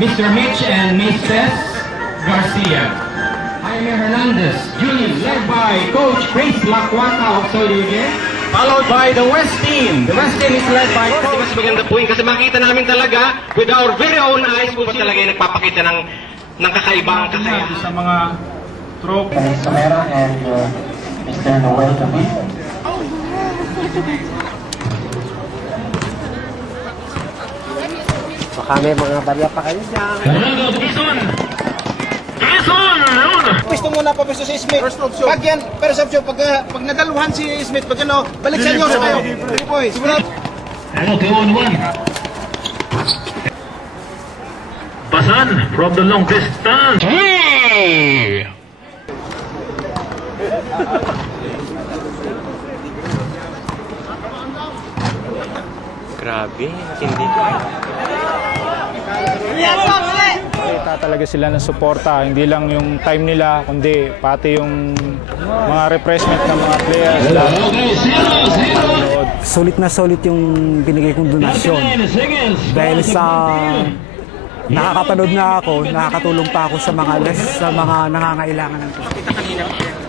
Mr. Mitch and Mrs. Garcia. Jaime Hernandez, Junior, led by Coach Chris Lacuata of Solihugue. Followed by the West team. The West team is led by Coach. Mas maganda po yun kasi makita namin talaga with our very own eyes kung talaga yung nagpapakita ng kakaibang kakayahan. Sa mga tropa. Samera and Mr. Noel Gabi. Baka may mga barya pa kayo dyan. Pwesto muna pa pwesto si Smith. Pag yan, pero sa option, pag nadaluhan si Smith, pag ano, balik sa inyo sa kayo. Sige po eh, sigurado. Ano, 2-on-1. Pasan from the long distance. Grabe, hindi ko. Kita talaga sila ng suporta, hindi lang yung time nila, kundi pati yung mga refreshment ng mga players. Sulit na sulit yung binigay kong donasyon. Dahil sa nakakapanood na ako, nakakatulong pa ako sa mga nangangailangan ng tulong.